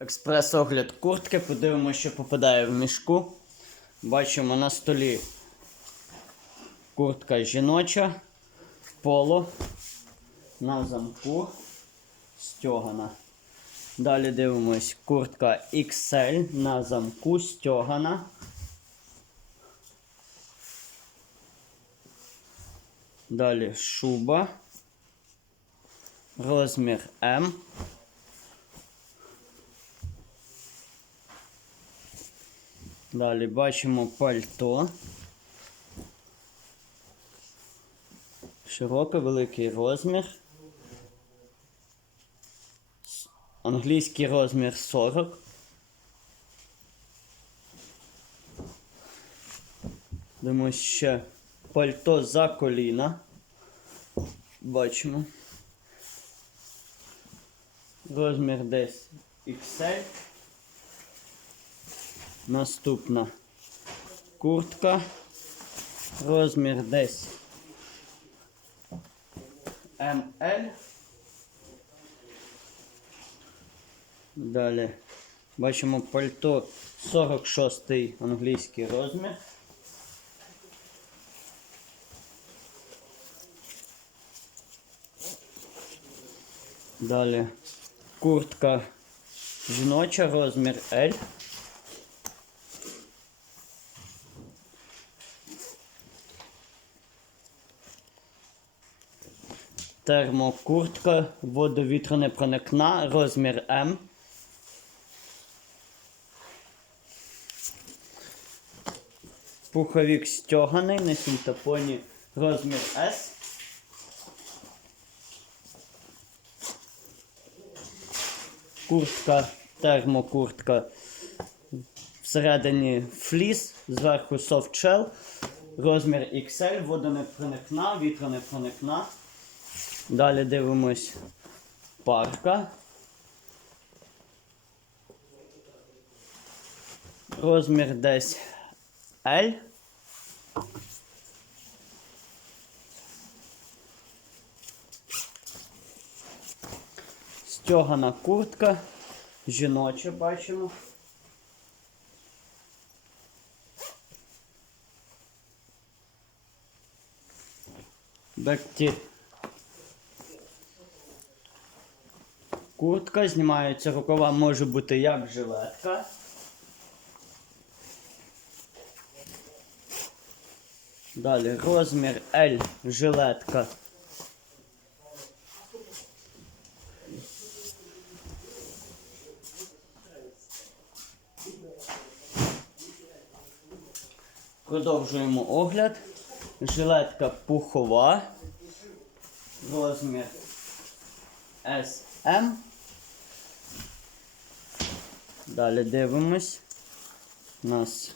Експрес-огляд куртки. Подивимося, що попадає в мішку. Бачимо на столі куртка жіноча, поло, на замку, стьогана. Далі дивимось куртка XL на замку, стьогана. Далі шуба. Розмір М. Далі бачимо пальто. Широкий великий розмір. Англійський розмір 40. Думаю, ще пальто за коліна. Бачимо. Розмір десь XL. Наступна куртка. Розмір десь ML. Далі бачимо пальто 46 англійський розмір. Далі куртка жіноча, розмір L. Термокуртка, водовітронепроникна, розмір М. Пуховік стьоганий на синтепоні, розмір С. Куртка, термокуртка. Всередині фліс, зверху softshell, розмір XL, водонепроникна, вітронепроникна. Далі дивимось парка. Розмір десь L. Стьогана куртка. Жіноча бачимо. Бекті. Куртка, знімається рукава, може бути як жилетка. Далі розмір L жилетка. Продовжуємо огляд. Жилетка пухова. Розмір SM. Далі дивимось. У нас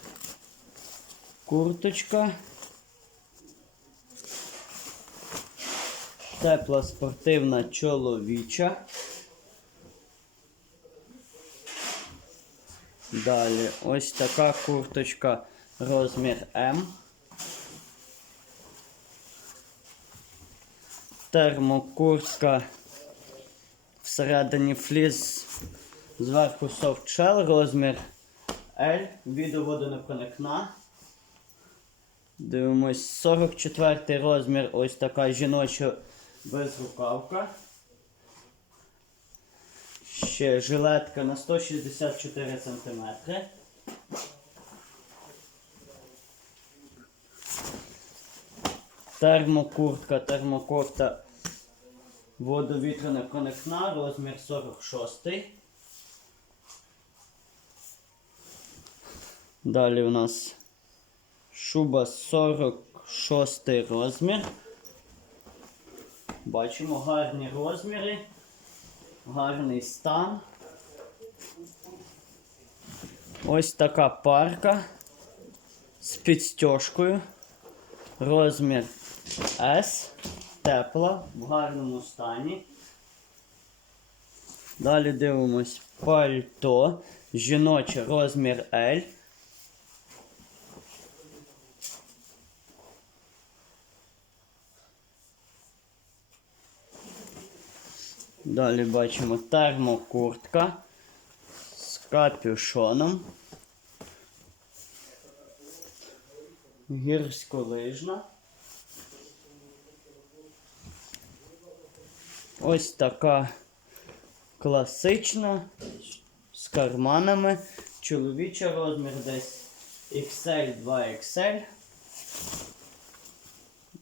курточка. Тепла спортивна чоловіча. Далі ось така курточка розмір М. Термокуртка всередині фліс, зверху софтшел, розмір L, відеоводонепроникна. Дивимось 44 розмір, ось така жіноча безрукавка. Ще жилетка на 164 см. Термокуртка, термокурта водовітряна проникна, розмір 46. Далі у нас шуба 46 розмір. Бачимо гарні розміри, гарний стан. Ось така парка з підстежкою. Розмір S. Тепла, в гарному стані. Далі дивимось пальто. Жіноче розмір L. Далі бачимо термокуртка з капюшоном. Гірськолижна. Ось така класична з карманами. Чоловіча розмір десь XL 2XL.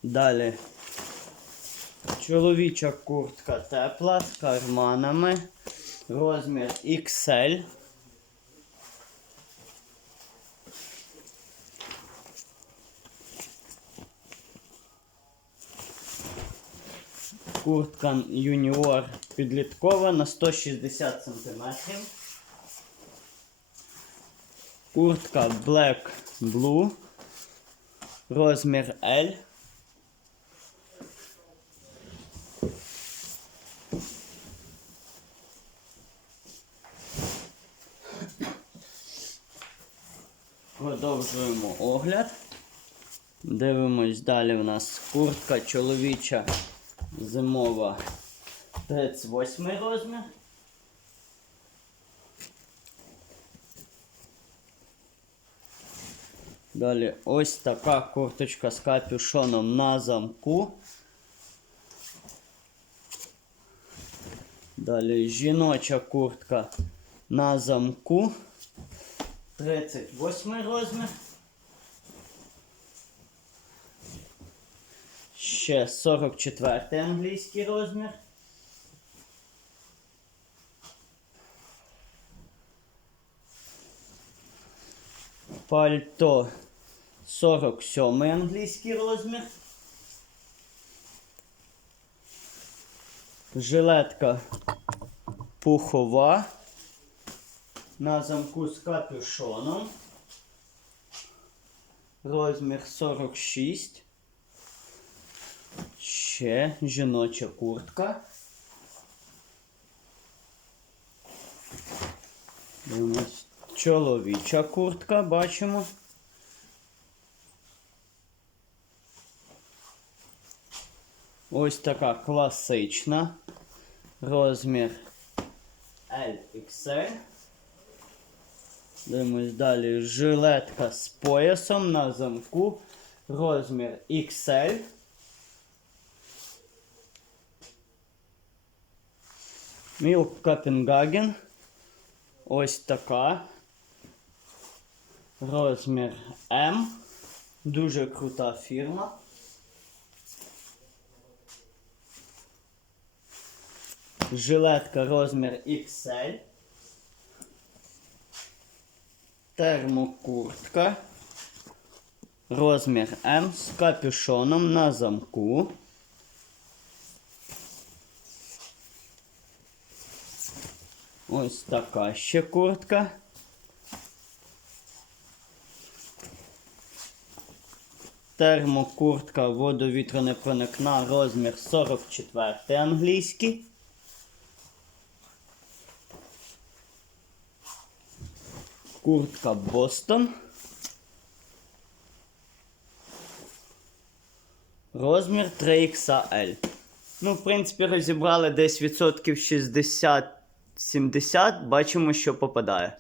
Далі чоловіча куртка тепла з карманами. Розмір XL. Куртка юніор підліткова на 160 см. Куртка Black Blue. Розмір L. Продовжуємо огляд. Дивимось далі у нас куртка чоловіча зимова 38 розмір. Далі ось така курточка з капюшоном на замку. Далі жіноча куртка на замку. 38 розмір. Ще 44 англійський розмір. Пальто 47 англійський розмір. Жилетка пухова на замку з капюшоном. Розмір 46. Ще жіноча куртка. Дивимось. Чоловіча куртка бачимо. Ось така класична. Розмір LXL. Дивимось далі жилетка з поясом на замку. Розмір XL. Мілк Копенгаген. Ось така. Розмір М. Дуже крута фірма. Жилетка розмір XL. Термокуртка. Розмір М з капюшоном на замку. Ось така ще куртка. Термокуртка водовітронепроникна, розмір 44 англійський. Куртка Бостон. Розмір 3XL. Ну, в принципі, розібрали десь відсотків 60-70. Бачимо, що попадає.